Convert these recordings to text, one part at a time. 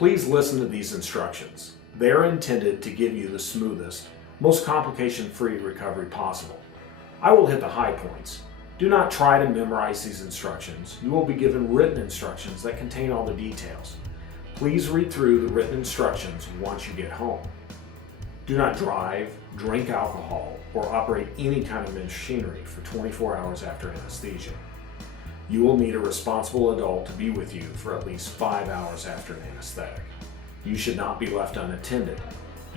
Please listen to these instructions. They are intended to give you the smoothest, most complication-free recovery possible. I will hit the high points. Do not try to memorize these instructions. You will be given written instructions that contain all the details. Please read through the written instructions once you get home. Do not drive, drink alcohol, or operate any kind of machinery for 24 hours after anesthesia. You will need a responsible adult to be with you for at least 5 hours after an anesthetic. You should not be left unattended.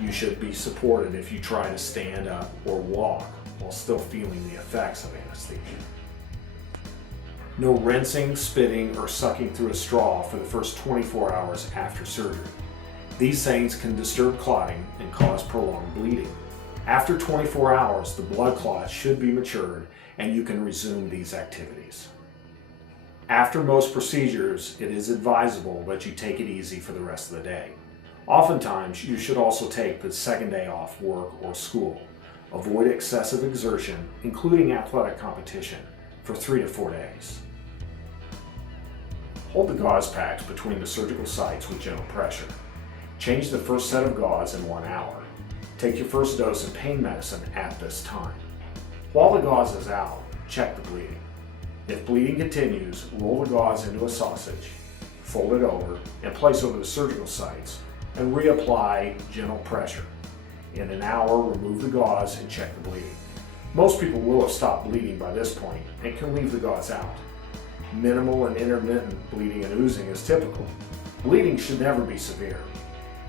You should be supported if you try to stand up or walk while still feeling the effects of anesthesia. No rinsing, spitting, or sucking through a straw for the first 24 hours after surgery. These things can disturb clotting and cause prolonged bleeding. After 24 hours, the blood clot should be matured and you can resume these activities. After most procedures, it is advisable that you take it easy for the rest of the day. Oftentimes, you should also take the second day off work or school. Avoid excessive exertion, including athletic competition, for 3 to 4 days. Hold the gauze packs between the surgical sites with gentle pressure. Change the first set of gauze in 1 hour. Take your first dose of pain medicine at this time. While the gauze is out, check the bleeding. If bleeding continues, roll the gauze into a sausage, fold it over, and place over the surgical sites, and reapply gentle pressure. In an hour, remove the gauze and check the bleeding. Most people will have stopped bleeding by this point and can leave the gauze out. Minimal and intermittent bleeding and oozing is typical. Bleeding should never be severe.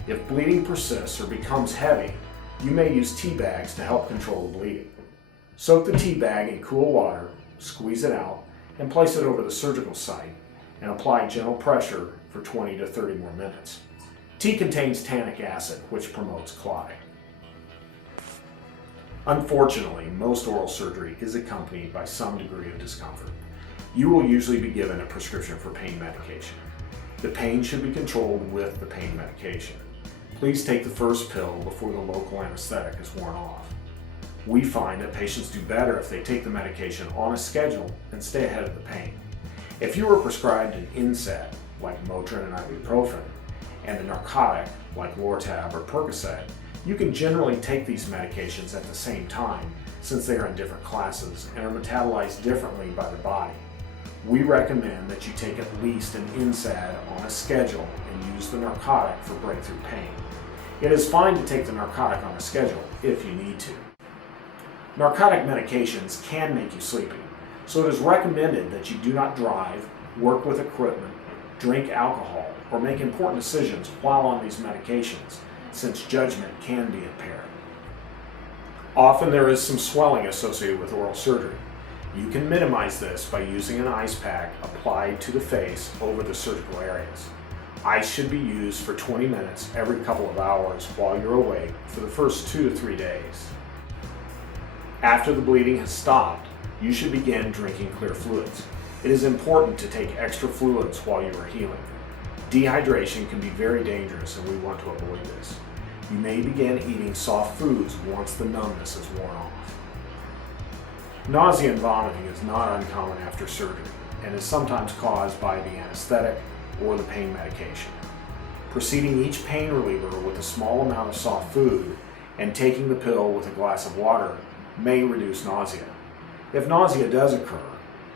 If bleeding persists or becomes heavy, you may use tea bags to help control the bleeding. Soak the tea bag in cool water, squeeze it out, and place it over the surgical site, and apply gentle pressure for 20 to 30 more minutes. Tea contains tannic acid, which promotes clotting. Unfortunately, most oral surgery is accompanied by some degree of discomfort. You will usually be given a prescription for pain medication. The pain should be controlled with the pain medication. Please take the first pill before the local anesthetic is worn off. We find that patients do better if they take the medication on a schedule and stay ahead of the pain. If you were prescribed an NSAID, like Motrin and ibuprofen, and a narcotic, like Lortab or Percocet, you can generally take these medications at the same time since they are in different classes and are metabolized differently by the body. We recommend that you take at least an NSAID on a schedule and use the narcotic for breakthrough pain. It is fine to take the narcotic on a schedule if you need to. Narcotic medications can make you sleepy, so it is recommended that you do not drive, work with equipment, drink alcohol, or make important decisions while on these medications, since judgment can be impaired. Often there is some swelling associated with oral surgery. You can minimize this by using an ice pack applied to the face over the surgical areas. Ice should be used for 20 minutes every couple of hours while you're awake for the first 2 to 3 days. After the bleeding has stopped, you should begin drinking clear fluids. It is important to take extra fluids while you are healing. Dehydration can be very dangerous and we want to avoid this. You may begin eating soft foods once the numbness is worn off. Nausea and vomiting is not uncommon after surgery and is sometimes caused by the anesthetic or the pain medication. Proceeding each pain reliever with a small amount of soft food and taking the pill with a glass of water may reduce nausea. If nausea does occur,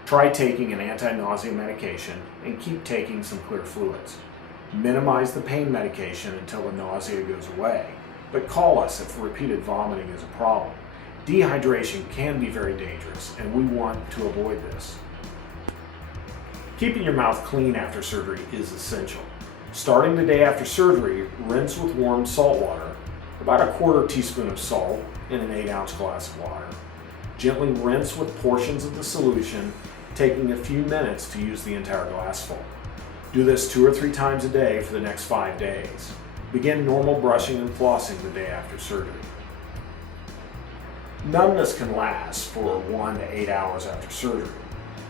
try taking an anti-nausea medication and keep taking some clear fluids. Minimize the pain medication until the nausea goes away, but call us if repeated vomiting is a problem. Dehydration can be very dangerous and we want to avoid this. Keeping your mouth clean after surgery is essential. Starting the day after surgery, rinse with warm salt water, about a quarter teaspoon of salt in an 8-ounce glass of water. Gently rinse with portions of the solution, taking a few minutes to use the entire glassful. Do this 2 or 3 times a day for the next 5 days. Begin normal brushing and flossing the day after surgery. Numbness can last for 1 to 8 hours after surgery.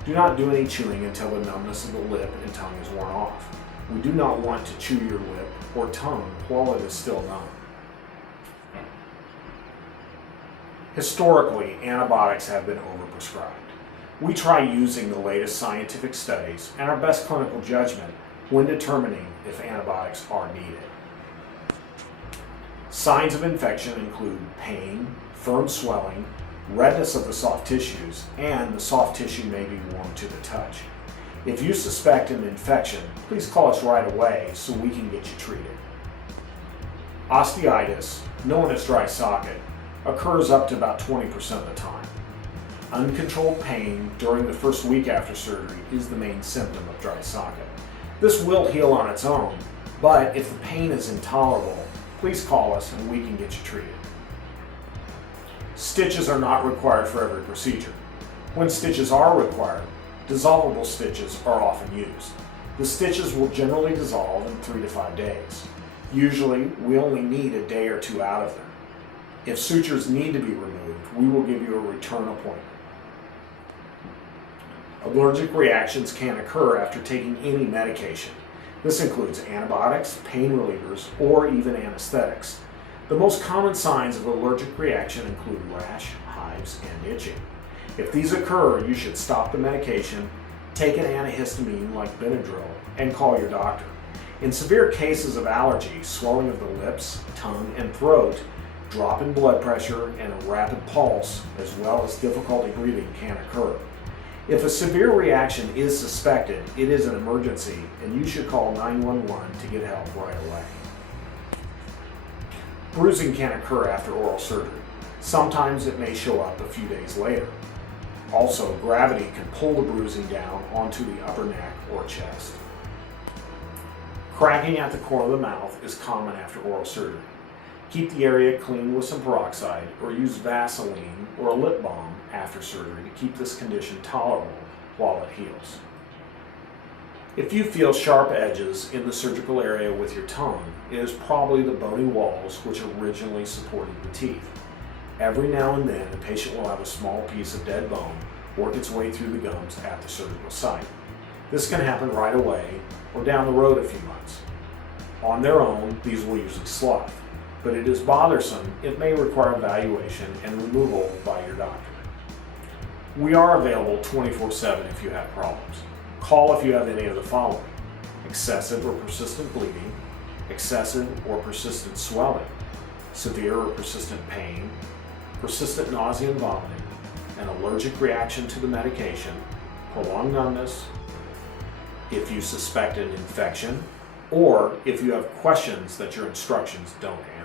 Do not do any chewing until the numbness of the lip and tongue is worn off. We do not want to chew your lip or tongue while it is still numb. Historically, antibiotics have been overprescribed. We try using the latest scientific studies and our best clinical judgment when determining if antibiotics are needed. Signs of infection include pain, firm swelling, redness of the soft tissues, and the soft tissue may be warm to the touch. If you suspect an infection, please call us right away so we can get you treated. Osteitis, known as dry socket, occurs up to about 20% of the time. Uncontrolled pain during the first week after surgery is the main symptom of dry socket. This will heal on its own, but if the pain is intolerable, please call us and we can get you treated. Stitches are not required for every procedure. When stitches are required, dissolvable stitches are often used. The stitches will generally dissolve in 3 to 5 days. Usually, we only need a day or two out of them. If sutures need to be removed, we will give you a return appointment. Allergic reactions can occur after taking any medication. This includes antibiotics, pain relievers, or even anesthetics. The most common signs of allergic reaction include rash, hives, and itching. If these occur, you should stop the medication, take an antihistamine like Benadryl, and call your doctor. In severe cases of allergy, swelling of the lips, tongue, and throat, drop in blood pressure, and a rapid pulse, as well as difficulty breathing can occur. If a severe reaction is suspected, it is an emergency, and you should call 911 to get help right away. Bruising can occur after oral surgery. Sometimes it may show up a few days later. Also, gravity can pull the bruising down onto the upper neck or chest. Cracking at the corner of the mouth is common after oral surgery. Keep the area clean with some peroxide or use Vaseline or a lip balm after surgery to keep this condition tolerable while it heals. If you feel sharp edges in the surgical area with your tongue, it is probably the bony walls which originally supported the teeth. Every now and then, the patient will have a small piece of dead bone work its way through the gums at the surgical site. This can happen right away or down the road a few months. On their own, these will usually slough, but it is bothersome. It may require evaluation and removal by your doctor. We are available 24/7 if you have problems. Call if you have any of the following: excessive or persistent bleeding, excessive or persistent swelling, severe or persistent pain, persistent nausea and vomiting, an allergic reaction to the medication, prolonged numbness, if you suspect an infection, or if you have questions that your instructions don't answer.